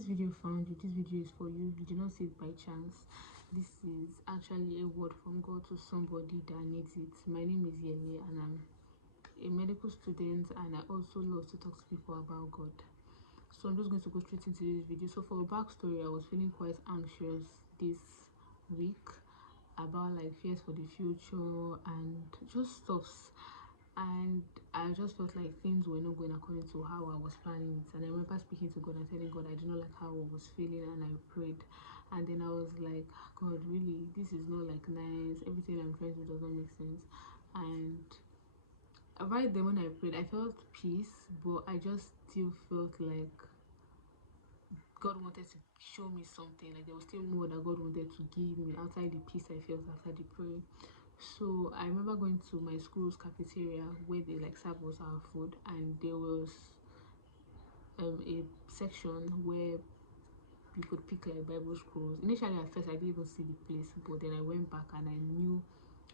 this video found you, this video is for you. You did not see it by chance. This is actually a word from God to somebody that needs it. My name is Yeye and I'm a medical student, and I also love to talk to people about God. So I'm just going to go straight into this video. So for a backstory, I was feeling quite anxious this week about like fears for the future and just stuffs, and I just felt like things were not going according to how I was planning it. And I remember speaking to God and telling God I did not like how I was feeling, and I prayed. And then I was like, God, really, this is not like nice. Everything I'm trying to do does not make sense. And right then when I prayed, I felt peace, but I just still felt like God wanted to show me something. Like there was still more that God wanted to give me outside the peace I felt after the prayer. So I remember going to my school's cafeteria where they like serve us our food, and there was a section where you could pick like Bible scrolls. Initially at first I didn't even see the place, but then I went back and I knew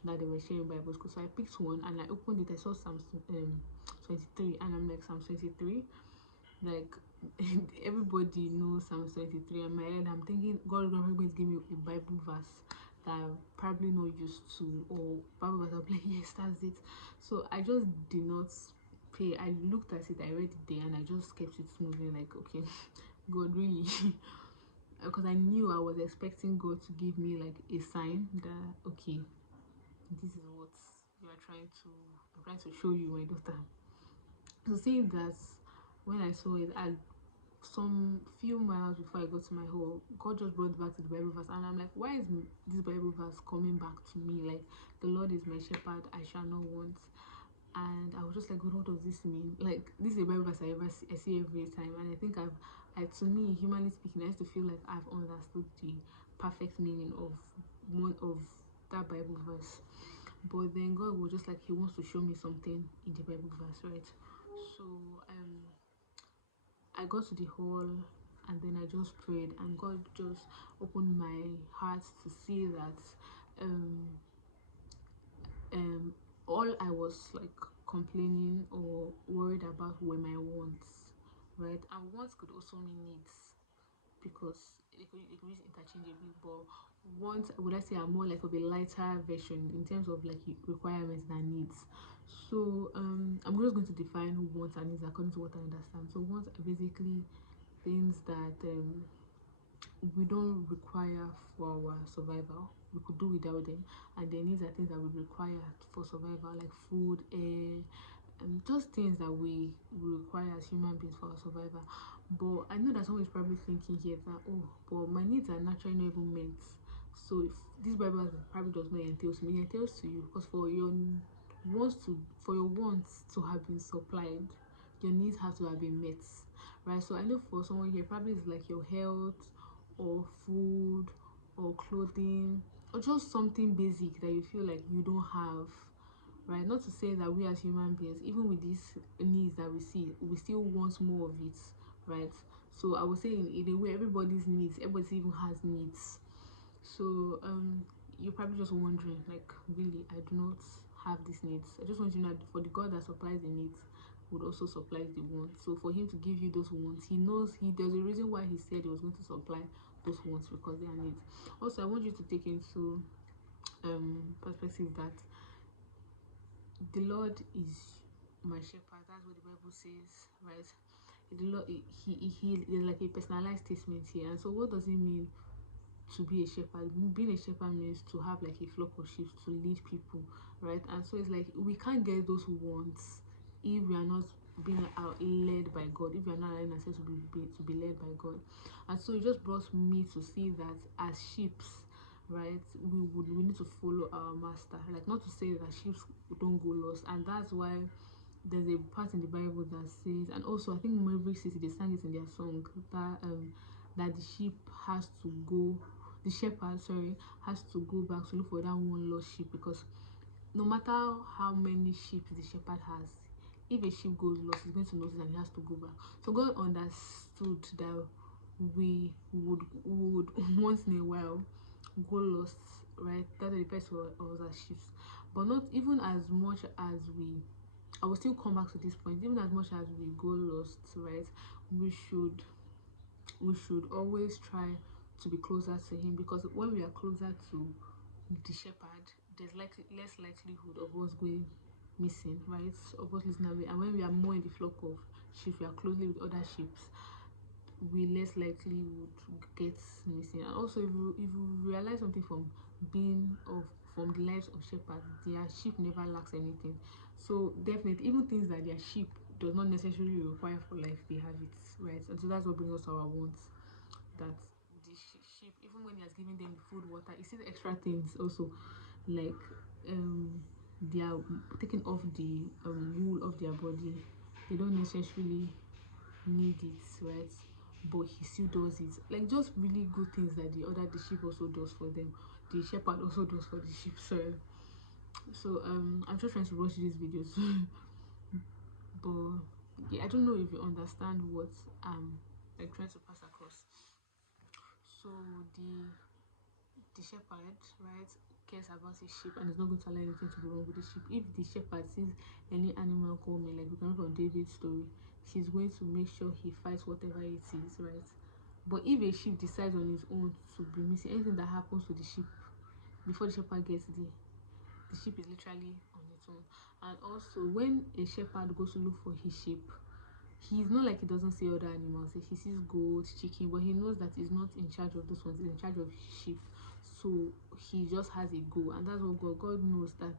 that they were sharing Bible scrolls. So I picked one and I opened it. I saw Psalm 23, and I'm like, Psalm 23, like everybody knows Psalm 23. In my head I'm thinking God is going to give me a Bible verse that I'm probably not used to, or Bible verse. I'm like, yes, that's it. So I just did not pay. I looked at it, I read it there, and I just kept it moving. Like, okay, God, really? Because I knew I was expecting God to give me like a sign that, okay, this is what you are trying to show you, my daughter. So seeing that, when I saw it, I some few miles before I got to my home, God just brought back to the Bible verse, and I'm like, why is this Bible verse coming back to me? Like, the Lord is my shepherd, I shall not want. And I was just like, God, what does this mean? Like, this is a Bible verse I see every time, and I think to me, humanly speaking, I used to feel like I've understood the perfect meaning of one of that Bible verse. But then God was just like, He wants to show me something in the Bible verse, right? So I got to the hall, and then I just prayed, and God just opened my heart to see that um um all I was like complaining or worried about were my wants, right? And wants could also mean needs, because it could be used interchangeably, but wants, would I say, are more like of a lighter version in terms of like requirements than needs. So I'm just going to define wants and needs according to what I understand. So wants are basically things that we don't require for our survival. We could do without them. And the needs are things that we require for survival, like food, air, and just things that we require as human beings for our survival. But I know that someone is probably thinking here that, oh, but my needs are naturally not even met. So if this Bible probably does not entail to me, it entails to you, because for your wants to have been supplied, your needs have to have been met, right? So I know for someone here, probably it's like your health, or food, or clothing, or just something basic that you feel like you don't have, right? Not to say that we as human beings, even with these needs that we see, we still want more of it, right? So I was saying, in a way, everybody even has needs. So you're probably just wondering, like, really, I do not have these needs. I just want you to know that for the God that supplies the needs would also supply the wants. So for Him to give you those wants, He knows there's a reason why He said He was going to supply those wants, because they are needs. Also, I want you to take into perspective that the Lord is my shepherd. That's what the Bible says, right? The Lord, he is like a personalized statement here. And so what does it mean to be a shepherd? Being a shepherd means to have like a flock of sheep, to lead people, right? And so it's like we can't get those wants if we are not being led by God, if we are not allowing ourselves to be led by God. And so it just brought me to see that as sheep, right, we need to follow our master. Like, not to say that sheep don't go lost, and that's why there's a part in the Bible that says, and also I think Maverick City, they sang it in their song, that the sheep has to go, the shepherd, sorry, has to go back to look for that one lost sheep, because no matter how many sheep the shepherd has, if a sheep goes lost, he's going to notice and he has to go back. So God understood that we would once in a while go lost, right? That refers to us as sheep, but not even as much as we. I will still come back to this point. Even as much as we go lost, right? We should we should always try to be closer to him, because when we are closer to the shepherd, there's less likelihood of us going missing, right? Of us losing our way. And when we are more in the flock of sheep, we are closely with other sheep, we less likely would get missing. And also, if you realize something from being of from the lives of shepherds, their sheep never lacks anything. So definitely, even things that their sheep does not necessarily require for life, they have it, right? And so that's what brings us to our wants. That the sheep, even when he has given them the food, water, he sees extra things also, like they are taking off the wool of their body. They don't necessarily need it, right? But he still does it. Like just really good things that the sheep also does for them. The shepherd also does for the sheep. So I'm just trying to rush these videos. But yeah, I don't know if you understand what I'm like trying to pass across. So the shepherd, right, cares about his sheep and is not going to allow anything to go wrong with the sheep. If the shepherd sees any animal coming, like we can read from David's story, he's going to make sure he fights whatever it is, right? But if a sheep decides on his own to be missing, anything that happens to the sheep before the shepherd gets there, the sheep is literally on its own. And also, when a shepherd goes to look for his sheep, he's not like he doesn't see other animals. He sees goats, chicken, but he knows that he's not in charge of those ones. He's in charge of sheep. So he just has a go, and that's what God knows that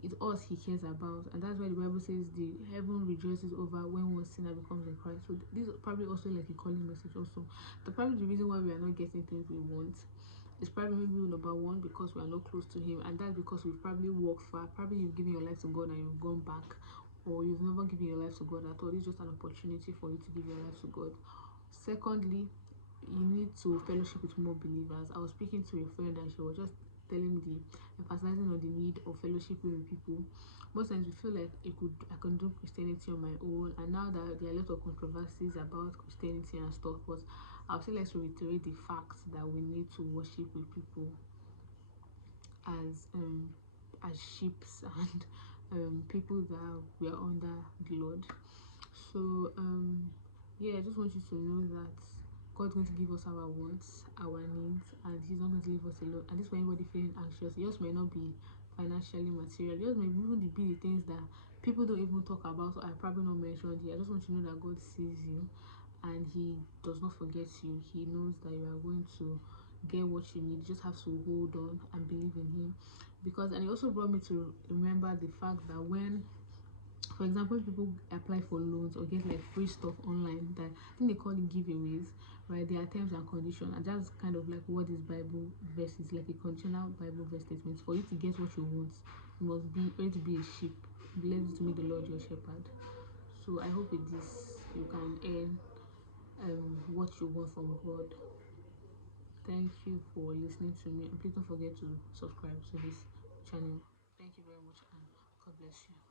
it's us he cares about, and that's why the Bible says the heaven rejoices over when one sinner becomes in Christ. So this is probably also like a calling message. Also, probably the reason why we are not getting things we want is probably maybe number one, because we are not close to him, and that's because we've probably walked far. Probably you've given your life to God and you've gone back, or you've never given your life to God at all. It's just an opportunity for you to give your life to God. Secondly, you need to fellowship with more believers. I was speaking to a friend and she was just emphasizing on the need of fellowship with people. Most times we feel like I can do Christianity on my own, and now that there are a lot of controversies about Christianity and stuff, but I would still like to reiterate the fact that we need to worship with people as sheep and people that we are under the Lord. So yeah, I just want you to know that God's going to give us our wants, our needs, and He's not going to leave us alone. And this for anybody feeling anxious, yours may not be financially material, yours may even be the things that people don't even talk about, so I probably not mentioned here. I just want you to know that God sees you and He does not forget you. He knows that you are going to get what you need. You just have to hold on and believe in Him. Because, and it also brought me to remember the fact that when, for example, people apply for loans or get like free stuff online, that I think they call it giveaways, right? There are terms and conditions, and that's kind of like what this Bible verse is, like a conditional Bible verse statement. For you to get what you want, you must be ready to be a sheep, blessed to meet the Lord your shepherd. So I hope with this you can earn what you want from God. Thank you for listening to me, and please don't forget to subscribe to this channel. Thank you very much, and God bless you.